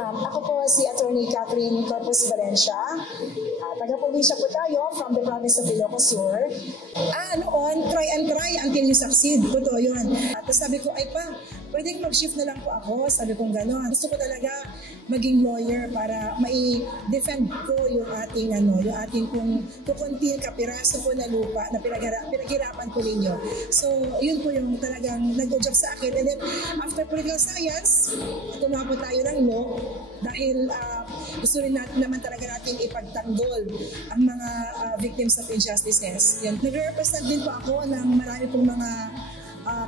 Ako po si Attorney Catherine Corpus Valencia. Taga-probinsya po tayo from the province of Ilocos Sur. Noon, try and try until you succeed. Totoo yun. Tapos sabi ko, ay pa, pwedeng mag-shift na lang po ako. Sabi kong gano'n. Gusto ko talaga maging lawyer para mai-defend ko yung ating kung kukuntil kapiraso po na lupa na pinaghirapan ko ninyo. So, yun po yung talagang nag-job sa akin. And then, after political science, tumawa po tayo ng law dahil gusto rin naman talaga natin ipagtanggol ang mga victims of injustices. Yan. Nagre-represent din po ako ng marami pong mga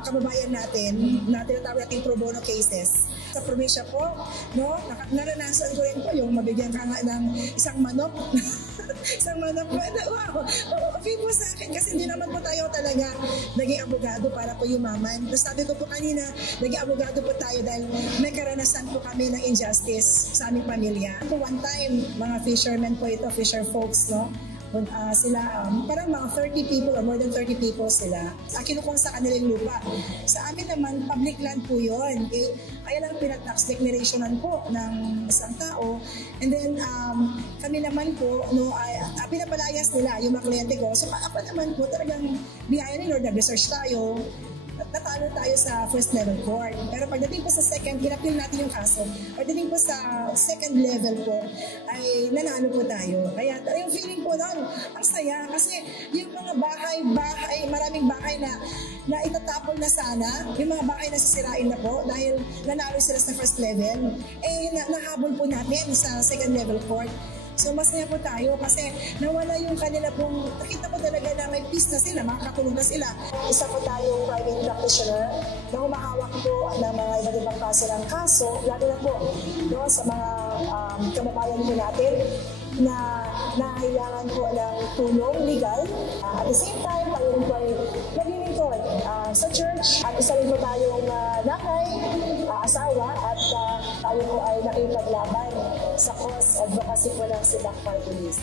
kababayan natin na tinatawag natin pro bono cases. Sa probinsya po, naranasan ko rin po yung mabigyan ka nga ng isang manok. Isang manok po. Wow! Okay po sa akin kasi hindi naman po tayo talaga naging abogado para po yumaman. Tapos sabi ko po kanina, naging abogado po tayo dahil may karanasan po kami ng injustice sa aming pamilya. One time, mga fishermen po ito, fisher folks, sila, parang mga 30 people or more than 30 people sila. Kinukuha sa kanilang lupa. Sa amin naman, public land po yun. Okay? Kaya lang pinag-tax declarationan po ng isang tao. And then, kami naman po, pinapalayas nila yung mga kliyente ko. So, ako naman po, talagang biyaya ni Lord, nag-research tayo. Natalo tayo sa first level court. Pero pagdating po sa second, inappeal natin yung kaso. Pagdating po sa second level po, ay nanalo po tayo. Kaya yung feeling po noon, ang saya. Kasi yung mga bahay, maraming bahay na itatapon na sana, yung mga bahay na sisirain na po dahil nanalo sila sa first level, nahabol po natin sa second level court. So masaya po tayo kasi nawala yung kanila pong, nakita ko talaga na may peace na sila, makakatulong na sila. Isa po tayong private practitioner na humahawak po ng mga iba't ibang klase ng kaso, lalo na po sa mga kababayan po natin na nangailangan po ng tulong legal. At the same time, tayo po ay naglilingkod sa church at isa rin po tayong nanay, asawa at tayo po ay nakipaglaban sa cause advocacy po ng Sidak Party List.